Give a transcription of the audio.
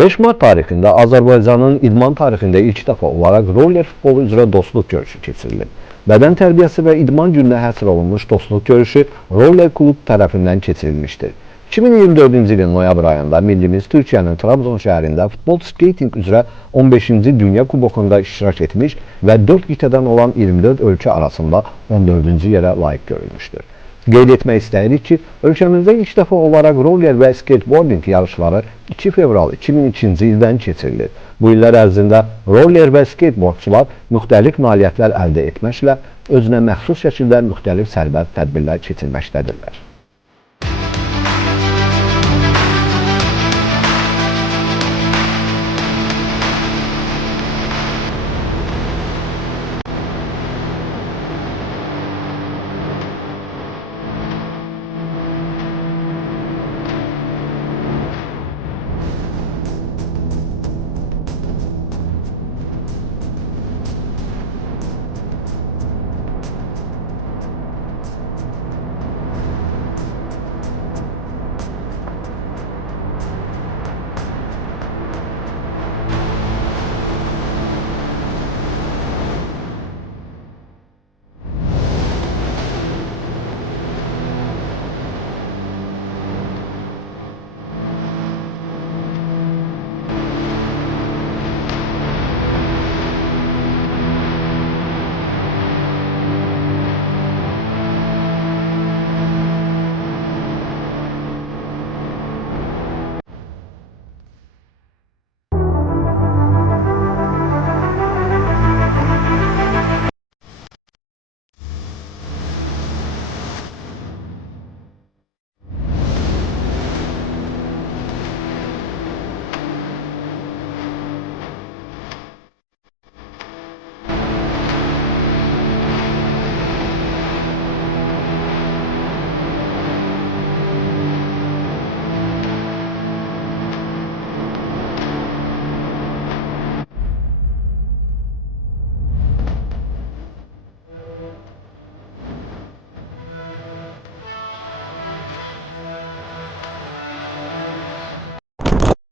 5 Mart tarixində Azərbaycanın idman tarixində ilk dəfə olaraq roller futbolu üzrə dostluq görüşü keçirildi. Bədən tərbiyəsi və idman gününə həsr olunmuş dostluq görüşü Roller Klub tərəfindən keçirilmişdir. 2024-cü ilin noyabr ayında millimiz Türkiyənin Trabzon şəhərində futbol skeyting üzrə 15-ci Dünya Kubokunda iştirak etmiş və 4 qitədən olan 24 ölkə arasında 14-cü yerə layiq görülmüşdür. Qeyd etmək istəyirik ki, ölkəmizdə ilk dəfə olaraq roller və skateboarding yarışları 2 fevral 2002-ci ildən keçirilir. Bu illər ərzində roller və skateboardçular müxtəlif nailiyyətlər əldə etməklə özünə məxsus şəkildə müxtəlif sərbəst tədbirlər keçirməkdədirlər.